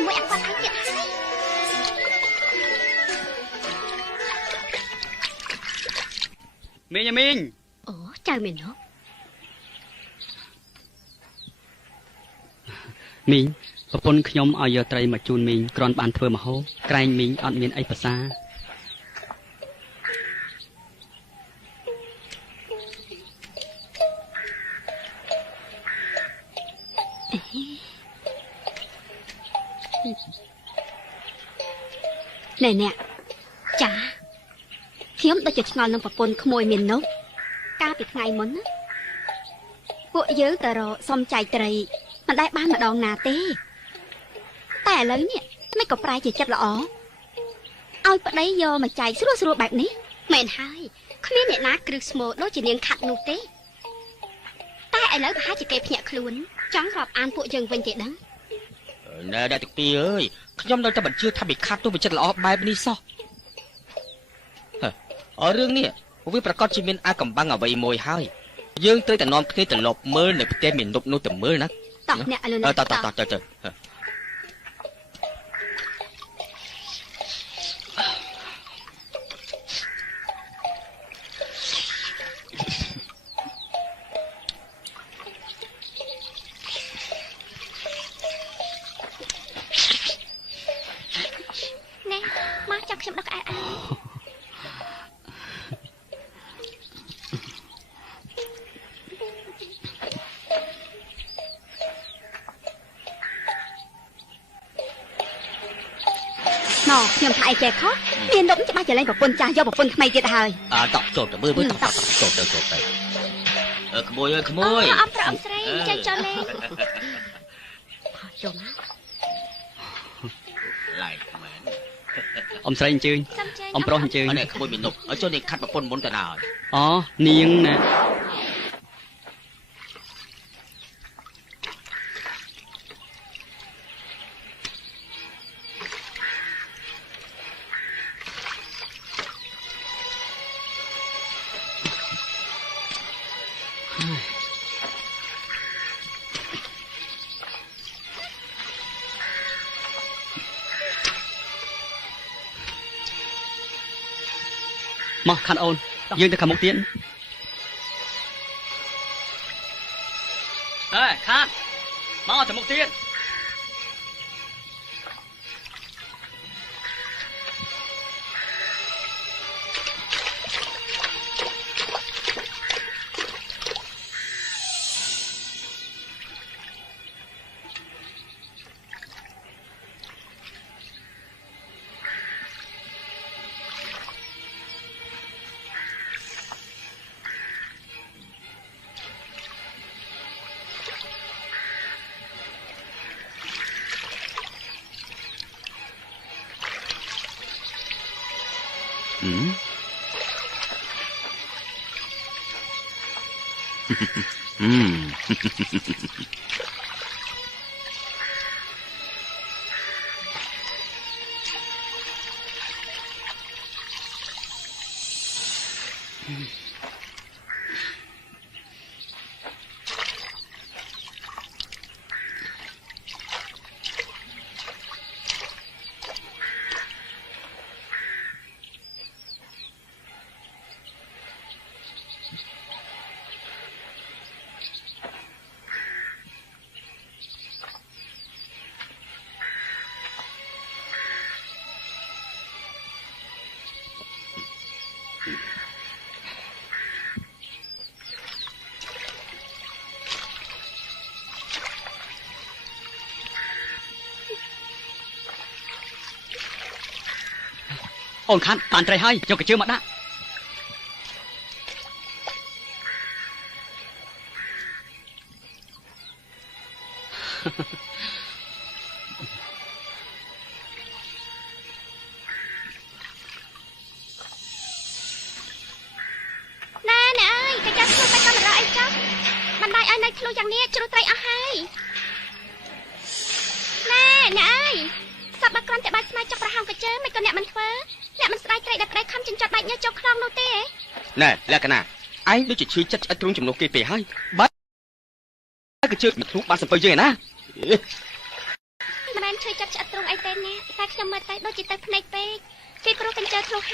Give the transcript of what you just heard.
ជាមួយអាគាត់ឯងទៀតហើយមីងមីងអូចៅមាននោះមីងប្រពន្ធខ្ញុំឲ្យយកត្រីមកជូនមីងគ្រាន់បានធ្វើម្ហូបក្រែងមីងអត់មានអីប្រសាណែអ្នកចាខ្ញុំដូចជាឆ្ងល់នឹងប្រពន្ធក្មួយមាននោះកាលពីថ្ងៃមុនណាពួកយើងទៅរកសុំចែកត្រីមិនដែលបានម្ដងណាទេតែឥឡូវនេះមិនក៏ប្រែជាចិត្តល្អឲ្យប្តីយកមកចែកស្រួលស្រួលបែបនេះមែនហើយគ្មានអ្នកណាគ្រឹះស្មោដូចជានាងខាត់នោះទេតែឥឡូវប្រហែលជាគេភ្ញាក់ខ្លួនចង់រាប់អានពួកយើងវិញទេដឹងណែអ្នកទាំងពីរអើយខ្ញុំនៅតែមិនជឿថាវាខាត់ទោះវាចិត្តល្អបែបនេះសោះរឿងនេះវាប្រកាសជាមានអាកំបាំងអ្វីមួយហើយយើងត្រូវតែនាំគ្នាទៅលបមើលនៅផ្ទះមាននប់នោះទៅមើលណាតោះអ្នកឥឡូវទៅណែមកចាប់ខ្ញុំដល់ក្អែអើខ្ញុំថាអីចេះខុសមាននប់ច្បាស់ជាលែងប្រពន្ធចាស់យកប្រពន្ធថ្មីទៀតហើយតោះចូលទៅមើលតោះចូលទៅក្មួយអើយក្មួយអត់ប្រអមស្រីចេះចូលលេងចូលមកឡាយមែនអ៊ំស្រីអញ្ជើញអ៊ំប្រុសអញ្ជើញនេះក្មួយមាននប់ឲ្យចូលនេះខាត់ប្រពន្ធមុនទៅណាអូនាងណាមកខាត់អូនយើងទៅខាងមុខទៀតខាត់មកទៅមុខទៀតអូនខាត់បានត្រីហើយយកកញ្ជើមកដាក់ណែអើយកញ្ចាំធ្វើបាច់កាមេរ៉ាអីចុះមិនបាយឲ្យនៅខ្លួនយ៉ាងនេះជ្រុះត្រីអស់ហើយណែអើយសពបើគ្រាន់តែបាច់ស្មៃចុះប្រហោងកញ្ជើមិនក៏អ្នកមិនធ្វើអ្នកមិនស្ដាយត្រីដែលប្តីខំចិញ្ចត់បាច់ញើសចុះខ្លងនោះទេណែលក្ខណៈឯងដូចជាឈឺចិត្តឆ្អិតទ្រូងចំនួនគេពេកហើយបើកញ្ជើមិនធ្លុះបានសំពៅយើងឯណា មិនមែនជួយចាប់ឆ្អិតទ្រង់អីទេណាតែខ្ញុំមើលទៅដូចជាទៅភ្នែកពេកពីព្រោះកញ្ជើធ្លុះ